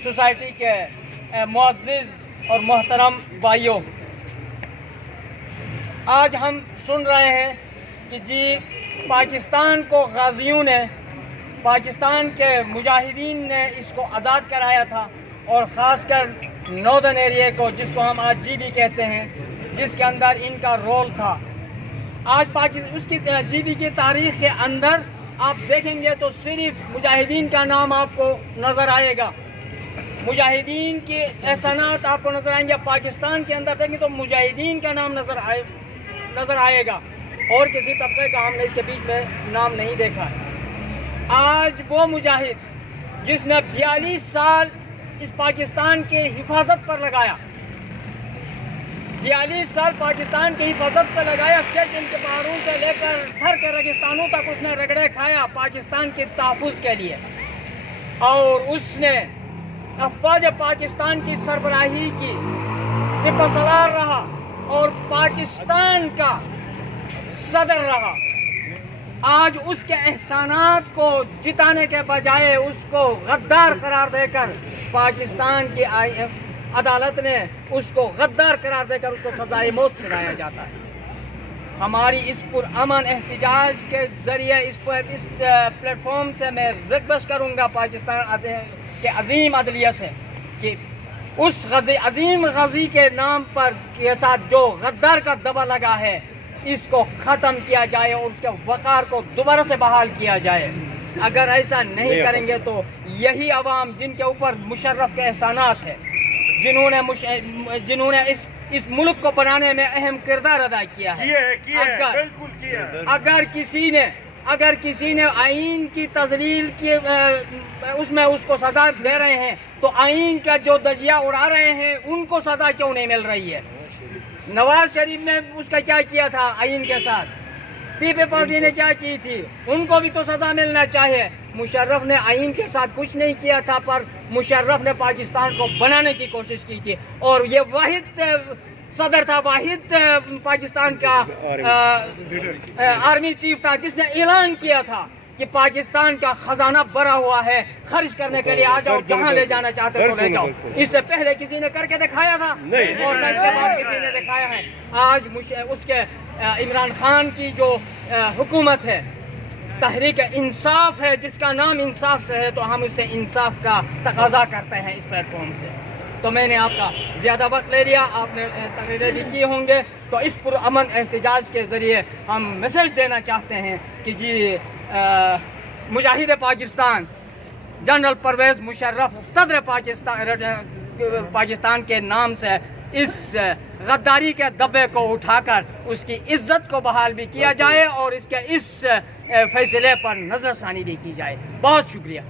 Society के मुअज़्ज़िज़ और मोहतरम भाइयों, आज हम सुन रहे हैं कि जी पाकिस्तान को गाज़ियों ने, पाकिस्तान के मुजाहिदीन ने इसको आज़ाद कराया था, और ख़ासकर नॉर्दर्न एरिया को, जिसको हम आज GB कहते हैं, जिसके अंदर इनका रोल था। आज पाकिस्तान उसकी GB की तारीख़ के अंदर आप देखेंगे तो सिर्फ मुजाहिदीन का नाम आपको नज़र आएगा, मुजाहिदीन के एहसानात आपको नज़र आएंगे। पाकिस्तान के अंदर देखेंगे तो मुजाहिदीन का नाम नज़र आएगा, और किसी तबके का हमने इसके बीच में नाम नहीं देखा है। आज वो मुजाहिद जिसने 42 साल इस पाकिस्तान के हिफाजत पर लगाया, 42 साल पाकिस्तान की हिफाजत पर लगाया, स्टेशन के पहाड़ों से लेकर थर के रेगिस्तानों तक उसने रगड़े खाया पाकिस्तान के तहफ़्फ़ुज़ के लिए, और उसने अफ़वाज पाकिस्तान की सरबराही की, सिपहसालार रहा और पाकिस्तान का सदर रहा। आज उसके एहसानात को जिताने के बजाय उसको गद्दार करार देकर पाकिस्तान की अदालत ने उसको गद्दार करार देकर उसको सजाए मौत सुनाया जाता है। हमारी इस पुरअमन एहतिजाज के ज़रिए इस प्लेटफॉर्म से मैं रिक्वेस्ट करूँगा पाकिस्तान के अजीम अदलिया से कि उस अजीम गज़ी के नाम पर के साथ जो गद्दार का दबा लगा है, इसको ख़त्म किया जाए और उसके वक़ार को दोबारा से बहाल किया जाए। अगर ऐसा नहीं करेंगे तो यही अवाम जिनके ऊपर मुशर्रफ के एहसानात है, जिन्होंने इस मुल्क को बनाने में अहम किरदार अदा किया है, अगर किसी ने आइन की तज़लील की उसमें उसको सज़ा दे रहे हैं, तो आइन का जो दजिया उड़ा रहे हैं उनको सज़ा क्यों नहीं मिल रही है? नवाज शरीफ ने उसका क्या किया था आइन के साथ, पीपल्स पार्टी ने क्या की थी, उनको भी तो सज़ा मिलना चाहिए। मुशर्रफ ने आइन के साथ कुछ नहीं किया था, पर मुशर्रफ ने पाकिस्तान को बनाने की कोशिश की थी, और ये वाहिद सदर था, वाहिद पाकिस्तान का आर्मी चीफ था जिसने ऐलान किया था कि पाकिस्तान का खजाना भरा हुआ है, खर्च करने के लिए आ जाओ, जहां ले जाना चाहते तो ले जाओ। इससे पहले किसी ने करके दिखाया था और न इसके बाद किसी ने दिखाया है। आज उसके इमरान खान की जो हुकूमत है, तहरीक इंसाफ है, जिसका नाम इंसाफ से है, तो हम इससे इंसाफ का तकाजा करते हैं इस प्लेटफॉर्म से। तो मैंने आपका ज़्यादा वक्त ले लिया, आपने तकरीरें भी की होंगे, तो इस पुरअमन एहतिजाज के ज़रिए हम मैसेज देना चाहते हैं कि जी मुजाहिद पाकिस्तान जनरल परवेज़ मुशर्रफ सदर पाकिस्तान के नाम से इस गद्दारी के दब्बे को उठाकर उसकी इज्जत को बहाल भी किया जाए और इसके इस फैसले पर नज़रसानी भी की जाए। बहुत शुक्रिया।